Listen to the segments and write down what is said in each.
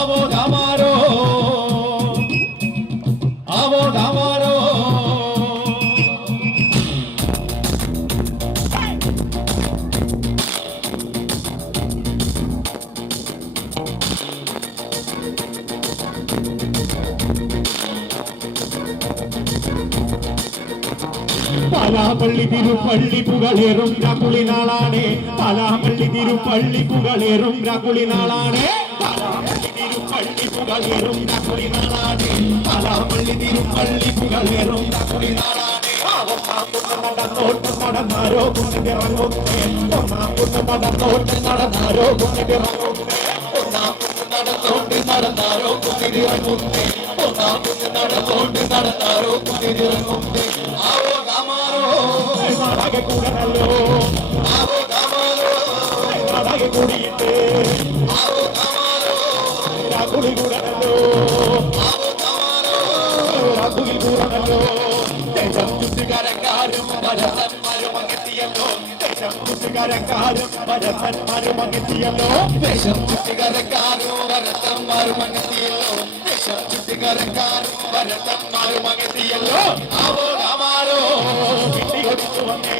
आवो धामारो आवो धामारो പലാപ്പള്ളി തിരുപ്പള്ളി പുകളേറും രാക്കുളിനാളാണ് പലാപ്പള്ളി തിരുപ്പള്ളി പുകളേറും രാക്കുളിനാളാണ് പലാപ്പള്ളി തിരുപ്പള്ളി പുകളേറും രാക്കുളിനാളാണ് പലാപ്പള്ളി തിരുപ്പള്ളി പുകളേറും രാക്കുളിനാളാണ് നടന്നോട്ട് നടന്നാരോ കുന്നിറങ്ങുന്നേ ഒന്നാകുന്ന് നടന്നോട്ട് നടന്നാരോ കുന്നിറങ്ങുന്നേ ഒന്നാകുന്ന് നടന്നോട്ട് നടന്നാരോ കുന്നിറങ്ങുന്നേ ഒന്നാകുന്ന് നടന്നോട്ട് നടന്നാരോ കുന്നിറങ്ങുന്നേ ആവോ നാടക കൂടനല്ലോ ആവോ നാമാരോ നാടക കൂടിയിട്ട് ആവോ നാമാരോ രാകുളി കൂടനല്ലോ ആവോ നാമാരോ രാകുളി കൂടനല്ലോ ദേശം ചുറ്റുകാരക്കാരും ഭരതന്മാരും അങ്ങെത്തിയല്ലോ ദേശം ചുറ്റുകാരക്കാരും ഭരതന്മാരും അങ്ങെത്തിയല്ലോ ദേശം ചുറ്റുകാരക്കാരും ഭരതന്മാരും അങ്ങെത്തിയല്ലോ ദേശം ചുറ്റുകാരക്കാരും ഭരതന്മാരും അങ്ങെത്തിയല്ലോ ആവോ നാമാരോ ിച്ചു വന്നേ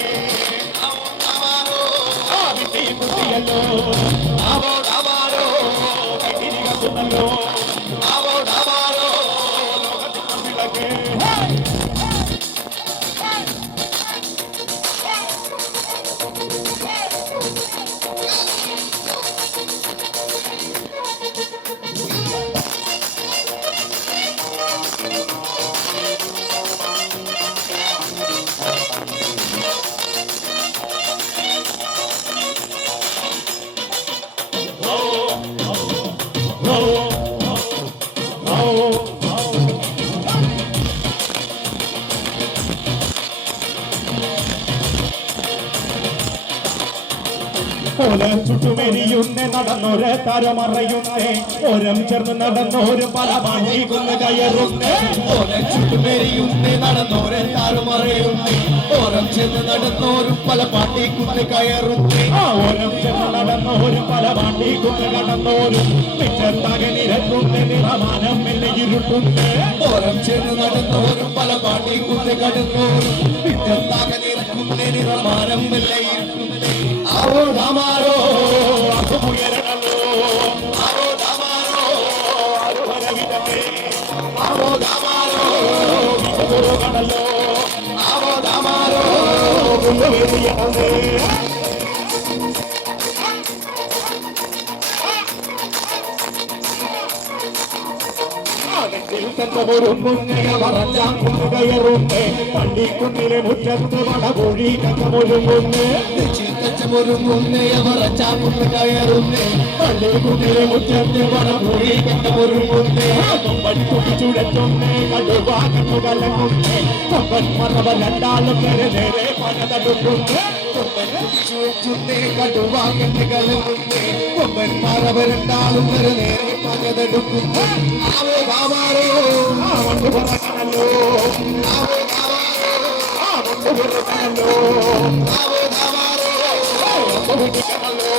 കുട്ടിയല്ലോ ആവോ ഡാമാരോ കത്തിരിക്കുന്നല്ലോ ആവോ ഡാമാരോ ലോകത്തിലൊക്കെ ഓലം ചുറ്റുമെരിയുന്നേ നടന്നോരെ തരമറയുന്നേ ഓരം ചേർന്ന് നടന്നോര് പല പാണ്ടി കുന്ന് കയറുന്നേ ഓലം ചുറ്റുമെരിയുന്നേ നടന്നോരെ തരമറയുന്നേ ഓരം ചേർന്ന് നടന്നോരും പല പാണ്ടി കുന്ന് കയറുന്നേ ആ ഓരം ചേർന്ന് നടന്നോരും പല പാണ്ടി കുന്ന് കടന്നോരും മിച്ചത്താകെ നിരക്കുന്നേ നിറമാനം മെല്ലെ ഇരുട്ടുന്നേ ഓരം ചേർന്ന് നടന്നോരും പല പാണ്ടി കുന്ന് കടന്നോരും മിച്ചത്താകെ നിരക്കുന്നേ നിറമാനം മെല്ലെ ഇരുട്ടുന്നേ ആവോ ധാമാരോ അസുമുയരണല്ലോ ആവോ ധാമാരോ അരുഹരവിതമേ ആവോ ധാമാരോ വിശുദ്ധനല്ലോ ആവോ ധാമാരോ കുന്നുവേദിയണമേ ൊരുങ്ങുന്നേ പള്ളിക്കുന്നിലെ മുറ്റത്ത് വടപൊഴി കച്ചമൊരുങ്ങുന്നേ ഒരുങ്ങുന്നേ അവറച്ചാക്കുന്ന് കയറുന്നേ പള്ളിക്കുന്നിലെ മുറ്റത്ത് വടപൊഴി കച്ചമൊരുങ്ങുന്നേ കൊമ്പൻകുട്ടി ചുഴറ്റുന്നേ കടുവാകന്നു കലങ്ങുന്നേ കൊമ്പൻ മറവ രണ്ടാളും നേരെ നേരെ പനതടുക്കുന്നേ കൊമ്പൻകുട്ടി ചുഴറ്റുന്നേ കടുവാകന്നു കലങ്ങുന്നേ കൊമ്പൻ മറവ രണ്ടാളും നേരെ നേരെ പനതടുക്കുന്നേ ആവോ കാമാരോ ആവണ്ട് പറക്കണല്ലോ ആവോ കാമാരോ ആവണ്ട് പറക്കണല്ലോ ആവോ കാമാരോ വിളിക്കണല്ലോ